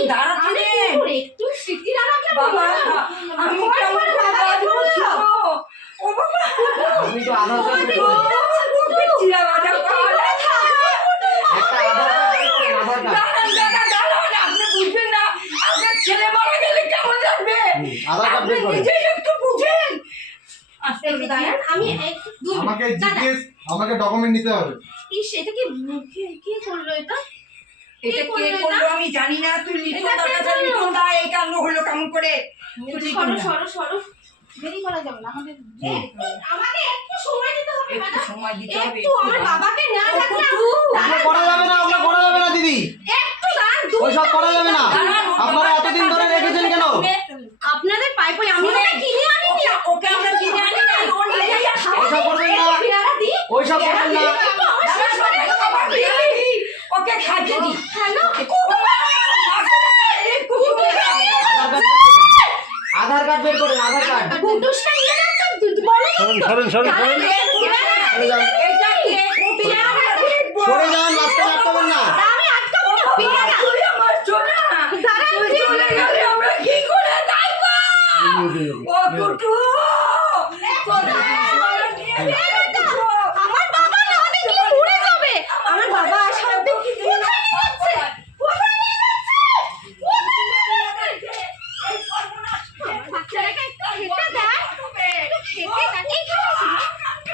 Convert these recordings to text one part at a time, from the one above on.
আমি দাঁড়াচ্ছি আমি রে। কি করে? একটু বাবা আমি আমি কেমন করে ও বাবা। আপনি তো আধার কার্ড বের চিরা বাজা পালা। একটা আধার কার্ড বের করেন, আধার কার্ড। দাঁড়ান, দাঁড়ান, দাঁড়ান, আপনি বুঝবেন না। আপনার ছেলে মারা গেলে কেমন লাগবে আধার আপনি নিজেই একটু বুঝেন। আস্তে দাঁড়ান, আমি একটু আমাকে জিজ্ঞেস আমাকে ডকুমেন্ট নিতে হবে। কি কে কে করল এটা? এটা কে করল আমি জানি না তুই লিটন দার কাছে লিটন দা এই কাণ্ড হলো কেমন করে? সরো সরো সরো। দেরি করা যাবে না আমাদের একটু একটু সময় দিতে হবে একটু সময় দিতে হবে একটু আমার বাবাকে না কুটু, ওগুলো করা যাবে না ওগুলো করা যাবে না দিদি। একটু দাঁড়ান দু ওইসব করা যাবে না। আপনারা এতদিন ধরে রেখেছেন কেন? আপনাদের পাই পাই আমি ওকে কিনে আনিনি। ওকে- আমরা কিনে আনি নাই, ও নিজেই আসে। ওইসব করবেন না। দিই ওইসব করবেন না। ওকে খাইয়ে দিই হ্যালো আধার কার্ড বের করেন আধার কার্ড কুটুসটা নিয়ে যাচ্ছে বলে সরেন সরেন সরেন এটা কে? পেয়ারা সরে যান মাঝখানে আটকাবেন না। আমি আটকাবো না। পেয়ারা। তুই আমার সোনা। দাঁড়ান, চলে গেলে আমরা কি করে থাকব? ও কুটু, কোথায় আমার নিয়ে যাচ্ছো? আমার বাবা না ওদের কি উড়ে যাবে আমার বাবা আসার অব্দি কোথায় নিয়ে যাচ্ছে কোথায় নিয়ে যাচ্ছে কোথায় নিয়ে যাচ্ছে এই সর্বনাশকে বাচ্চাটাকে একটু খেতে একটু খেতে দেয় এই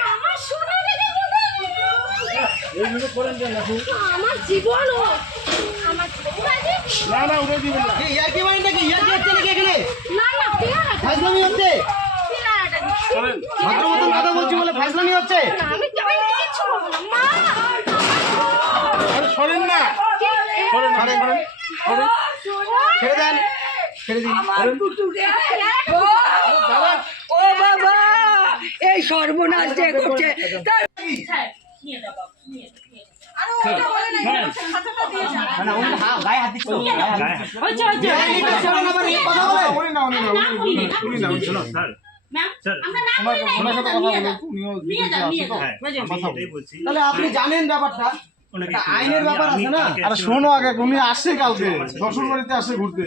আমার সোনা লেগে এইগুলো করেন কেন আমার জীবন। আমার না না উড়ে দিবেন না। কি ইয়ার কি? মাইন্ড নাকি ইয়ার কি হচ্ছে নাকি এখানে? না না ফাইজলামি হচ্ছে? পেয়ারাটা মাত্র মতন কথা বলছি বলে ফাইজলামি হচ্ছে? আমি কিচ্ছু বলব না। মা! আরে সরেন না। সরেন সরেন সরেন। ছেড়ে দিন। আমার কুটুকে ও ও বাবা এই সর্বনাশ যে করছে। তার হ্যাঁ আপনি জানেন ব্যাপারটা? আইনের ব্যাপার আছে না? আরে শোনো আগে উনি আসছে কালকে। শ্বশুর বাড়িতে আসে ঘুরতে।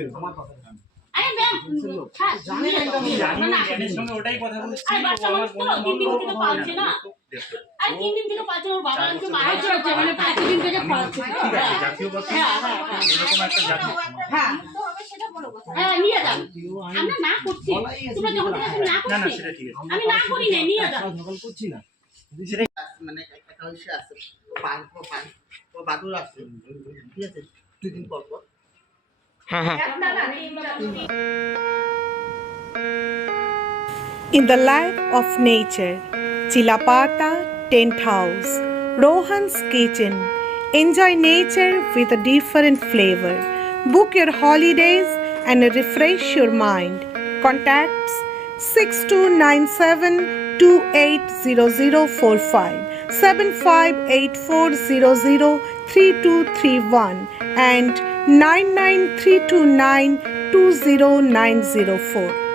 আমার না। করছি। তোমরা যখন না না না করছি আছে। আমি না করি না নিয়ে যান করছি না। মানে একটা কালসে আছে ও বাদ ও বাদুর আছে। ঠিক আছে দুই দিন পর। In the life of nature, Chilapata Tent House, Rohan's Kitchen. Enjoy nature with a different flavor. Book your holidays and refresh your mind. Contacts 6297 280045 7584003231 and 9932920904